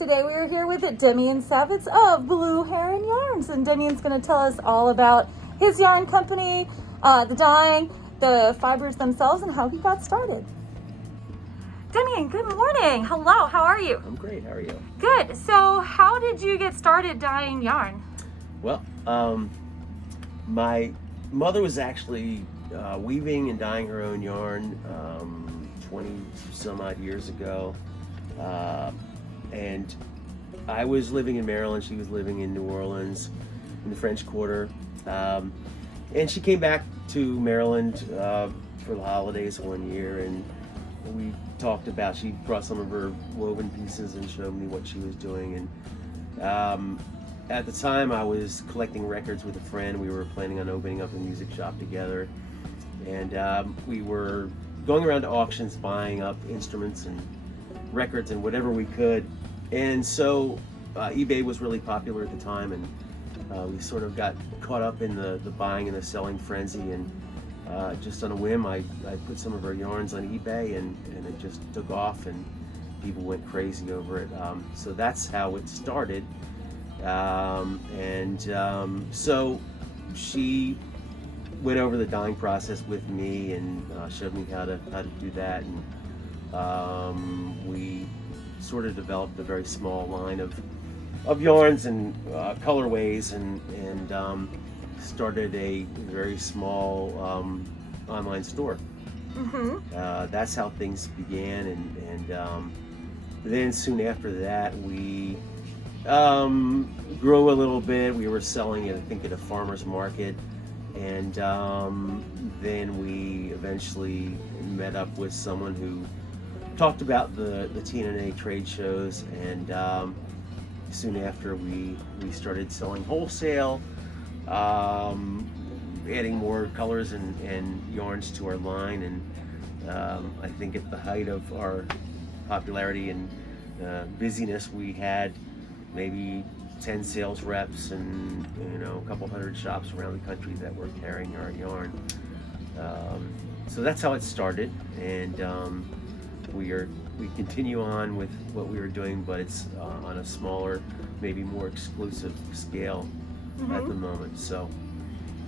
Today we are here with Demian Savitz of Blue Heron Yarns, and Demian's going to tell us all about his yarn company, the dyeing, the fibers themselves, and how he got started. Demian, good morning. Hello, how are you? I'm great, how are you? Good. So how did you get started dyeing yarn? Well, my mother was actually weaving and dyeing her own yarn 20 some odd years ago. And I was living in Maryland, she was living in New Orleans in the French Quarter. And she came back to Maryland for the holidays one year, and we talked about, she brought some of her woven pieces and showed me what she was doing. And at the time I was collecting records with a friend. We were planning on opening up a music shop together. And we were going around to auctions, buying up instruments and records and whatever we could. And so eBay was really popular at the time, and we sort of got caught up in the buying and the selling frenzy, and just on a whim I put some of our yarns on eBay, and it just took off and people went crazy over it. So that's how it started. So she went over the dyeing process with me and showed me how to do that, and we sort of developed a very small line of yarns and colorways, and started a very small online store. Mm-hmm. That's how things began, and then soon after that we grew a little bit. We were selling it, I think, at a farmer's market, and then we eventually met up with someone who talked about the TNA trade shows, and soon after we started selling wholesale, adding more colors and yarns to our line. And I think at the height of our popularity and busyness, we had maybe 10 sales reps and a couple hundred shops around the country that were carrying our yarn. So that's how it started, and we continue on with what we were doing, but it's on a smaller, maybe more exclusive scale. Mm-hmm. At the moment. So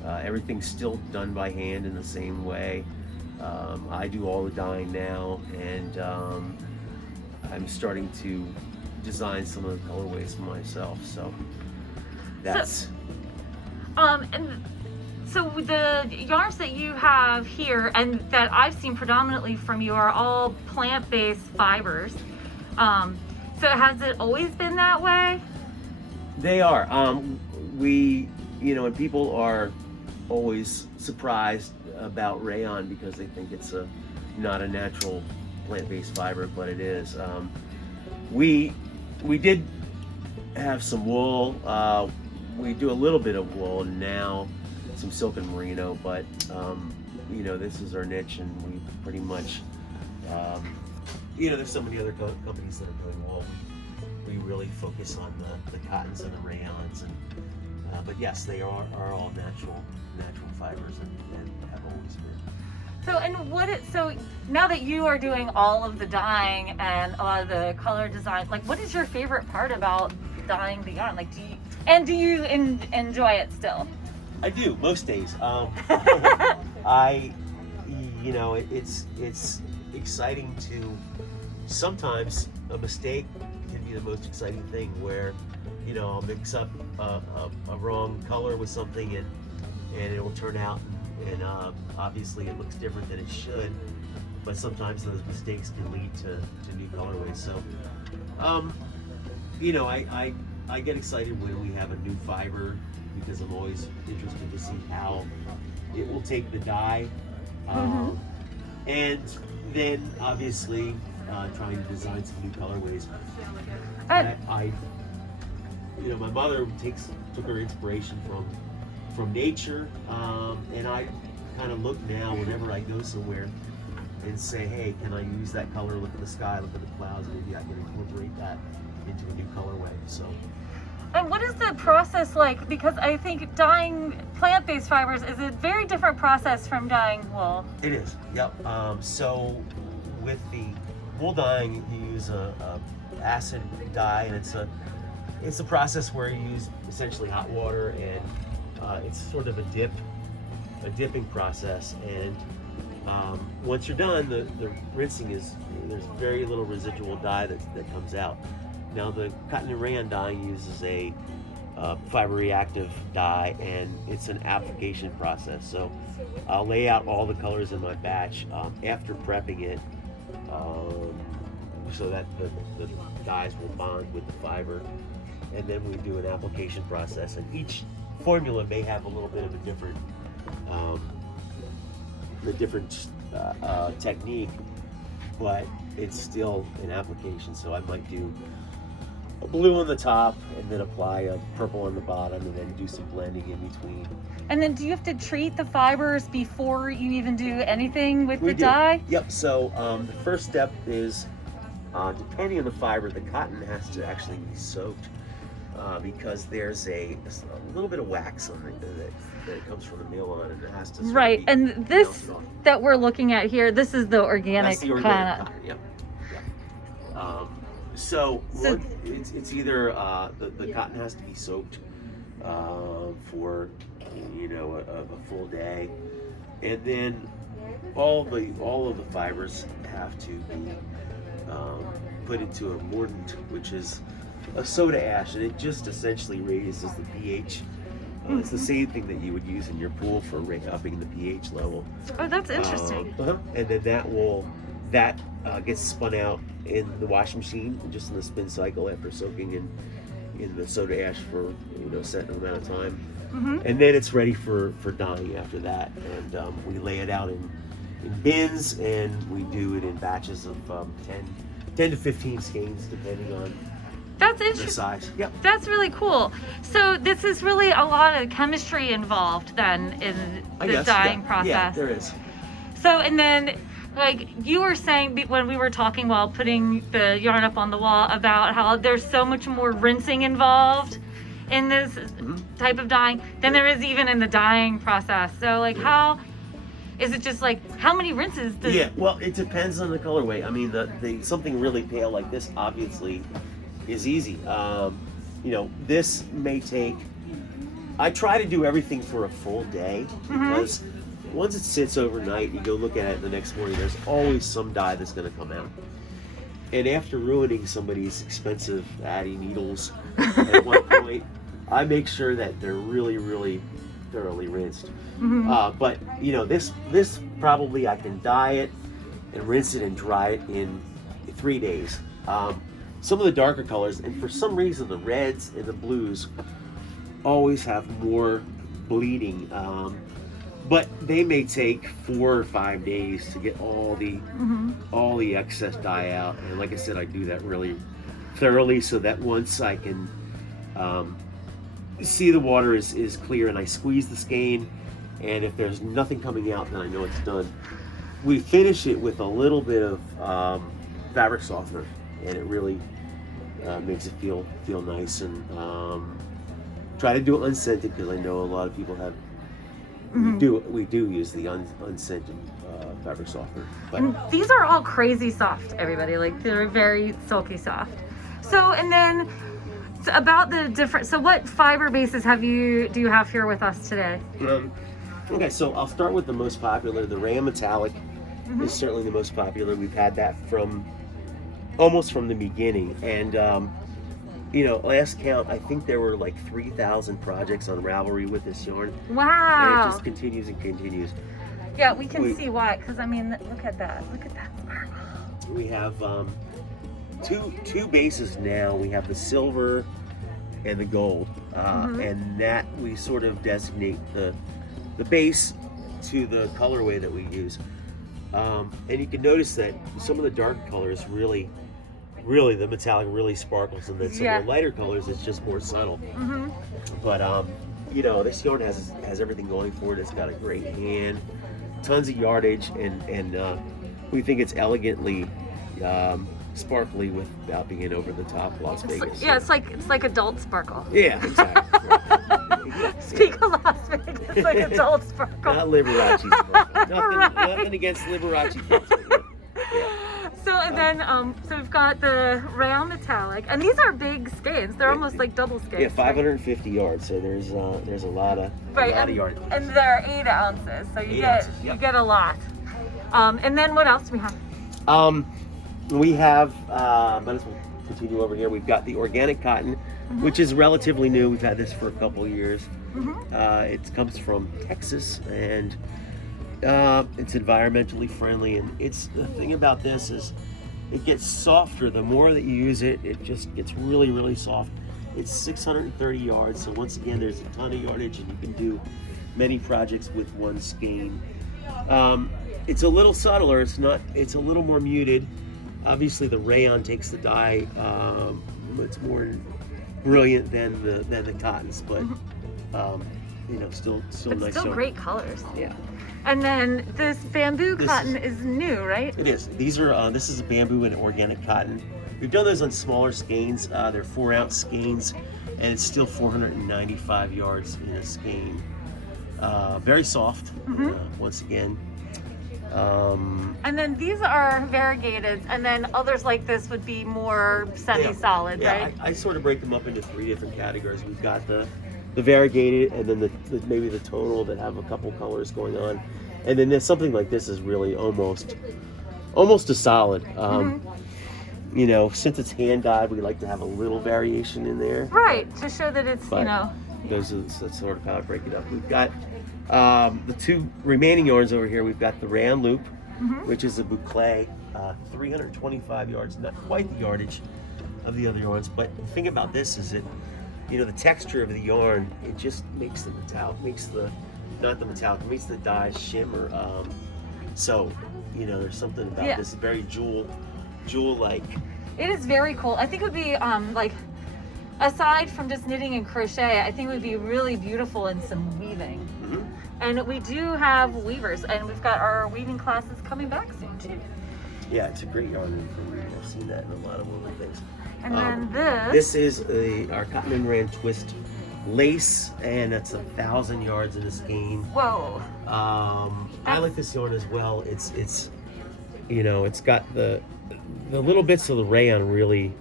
everything's still done by hand in the same way. I do all the dyeing now, and I'm starting to design some of the colorways myself. So that's. So the yarns that you have here and that I've seen predominantly from you are all plant-based fibers. So has it always been that way? They are. And people are always surprised about rayon because they think it's not a natural plant-based fiber, but it is. We did have some wool. We do a little bit of wool now, some silk and merino, but this is our niche, and we pretty much there's so many other companies that are doing wool. We really focus on the cottons and the rayons, and but yes, they are all natural fibers, and have always been. So now that you are doing all of the dyeing and a lot of the color design, like, what is your favorite part about dyeing the yarn? Like, do you enjoy it still? I do, most days. It's exciting to, sometimes a mistake can be the most exciting thing, where I'll mix up a wrong color with something, and it will turn out, and obviously it looks different than it should, but sometimes those mistakes can lead to new colorways. So I get excited when we have a new fiber, because I'm always interested to see how it will take the dye. Mm-hmm. And then obviously trying to design some new colorways. My mother took her inspiration from nature, and I kind of look now whenever I go somewhere and say, hey, can I use that color? Look at the sky, look at the clouds, maybe I can incorporate that into a new colorway. So. And what is the process like? Because I think dyeing plant-based fibers is a very different process from dyeing wool. It is, yep. So with the pool dyeing, you use a acid dye, and it's a process where you use essentially hot water, and it's sort of a dipping process. And once you're done, the rinsing there's very little residual dye that comes out. Now the cotton and rayon dyeing uses a fiber reactive dye, and it's an application process. So I'll lay out all the colors in my batch after prepping it, so that the dyes will bond with the fiber, and then we do an application process. And each formula may have a little bit of a different technique, but it's still an application. So I might do a blue on the top, and then apply a purple on the bottom, and then do some blending in between. And then do you have to treat the fibers before you even do anything with the dye? Yep. So the first step is, depending on the fiber, the cotton has to actually be soaked because there's a little bit of wax on it that comes from the mill on, and it has to right. And this that we're looking at here, this is the organic, cotton. Yep. So it's either the cotton has to be soaked for a full day, and then all of the fibers have to be put into a mordant, which is a soda ash, and it just essentially raises the pH. It's the same thing that you would use in your pool for upping the pH level. Oh, that's interesting. And then that gets spun out in the washing machine, just in the spin cycle after soaking in the soda ash for a set amount of time. And then it's ready for dyeing after that. And we lay it out in bins, and we do it in batches of 10 to 15 skeins, depending on the size. Yep. That's really cool. So this is really a lot of chemistry involved then in the dyeing process. Yeah, there is. So, and then, like you were saying when we were talking while putting the yarn up on the wall about how there's so much more rinsing involved in this type of dyeing than there is even in the dyeing process. So, like, how is it just like, how many rinses does... Yeah, well, it depends on the colorway. I mean, something really pale like this obviously is easy. This may take... I try to do everything for a full day, because once it sits overnight, you go look at it the next morning, there's always some dye that's going to come out. And after ruining somebody's expensive Addy needles at one point, I make sure that they're really, really thoroughly rinsed. But this probably I can dye it and rinse it and dry it in 3 days. Some of the darker colors, and for some reason the reds and the blues always have more bleeding, but they may take 4 or 5 days to get all the excess dye out. And like I said, I do that really thoroughly, so that once I can see the water is clear, and I squeeze the skein, and if there's nothing coming out, then I know it's done. We finish it with a little bit of fabric softener, and it really makes it feel nice. And try to do it unscented, because I know a lot of people have. We do use the unscented fabric softener. But these are all crazy soft, everybody. Like, they're very silky soft. So, and then about the different. So, what fiber bases do you have here with us today? Okay, so I'll start with the most popular. The rayon metallic is certainly the most popular. We've had that almost from the beginning, and last count, I think there were like 3,000 projects on Ravelry with this yarn. Wow! And it just continues and continues. Yeah, we can see why. Because I mean, look at that. Look at that sparkle. We have two bases now. We have the silver and the gold, and that we sort of designate the base to the colorway that we use. And you can notice that some of the dark colors really the metallic really sparkles, and then some of the lighter colors, it's just more subtle. But this yarn has everything going for it. It's got a great hand, tons of yardage, and we think it's elegantly sparkly without being over the top Las Vegas. It's like adult sparkle. Yeah, exactly. Speak of Las Vegas, it's like adult sparkle. Not Liberace sparkle. Nothing against Liberace kids. So and then so we've got the rayon metallic, and these are big skeins. They're almost like double skeins. Yeah, 550 yards. So there's a lot of yard. And they're 8 ounces, so you you get a lot. And then what else do we have? We have might as well continue over here. We've got the organic cotton, which is relatively new. We've had this for a couple years. It comes from Texas, and it's environmentally friendly. And it's the thing about this is it gets softer. The more that you use it, it just gets really, really soft. It's 630 yards. So once again, there's a ton of yardage, and you can do many projects with one skein. It's a little subtler. It's a little more muted. Obviously, the rayon takes the dye. It's more brilliant than the cottons, but you know, still nice. Still great colors. Yeah. And then this bamboo cotton is new, right? It is. These are this is a bamboo and organic cotton. We've done those on smaller skeins. They're 4-ounce skeins, and it's still 495 yards in a skein. Very soft. Once again. And then these are variegated, and then others like this would be more semi-solid, right? I sort of break them up into 3 different categories. We've got the variegated, and then maybe the tonal that have a couple colors going on, and then there's something like this is really almost a solid. You know, since it's hand dyed, we like to have a little variation in there, right? To show that it's that's sort of how I break it up. We've got the 2 remaining yarns over here. We've got the rayon loop, which is a boucle, 325 yards, not quite the yardage of the other yarns, but the thing about this is it, you know, the texture of the yarn, it just makes the dye shimmer. So, you know, there's something about this very jewel-like. It is very cool. I think it would be like, aside from just knitting and crochet, I think it would be really beautiful in some weaving. And we do have weavers, and we've got our weaving classes coming back soon too. Yeah, it's a great yarn. I've seen that in a lot of woven things. And then this is our cotton and rayon twist lace, and that's 1,000 yards in a skein. Whoa. I like this yarn as well. It's you know, it's got the little bits of the rayon really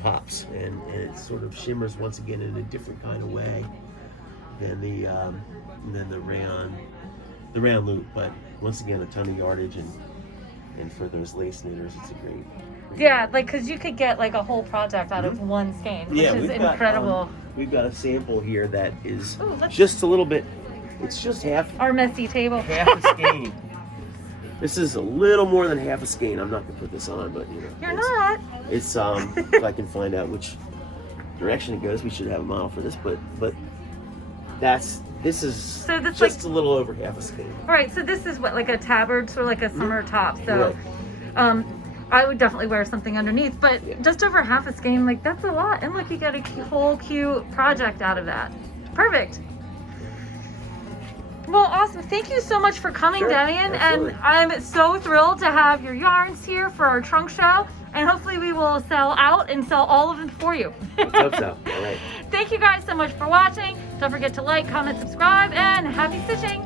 pops, and it sort of shimmers once again in a different kind of way than the rayon loop. But once again, a ton of yardage, and for those lace knitters, it's a great yeah, like, because you could get like a whole project out of one skein, which is incredible. We've got a sample here that is just a little bit, it's just half our messy table, half a skein. This is a little more than half a skein. I'm not gonna put this on, but you know, you're not. It's if I can find out which direction it goes, we should have a model for this. But this is just like, a little over half a skein. All right, so this is what, like a tabard, sort of like a summer top. So, I would definitely wear something underneath, but just over half a skein, like that's a lot. And look, you get a whole cute project out of that. Perfect. Well, awesome. Thank you so much for coming, Demian. Absolutely. And I'm so thrilled to have your yarns here for our trunk show. And hopefully we will sell out and sell all of them for you. Let's hope so. All right. Thank you guys so much for watching. Don't forget to like, comment, subscribe, and happy stitching.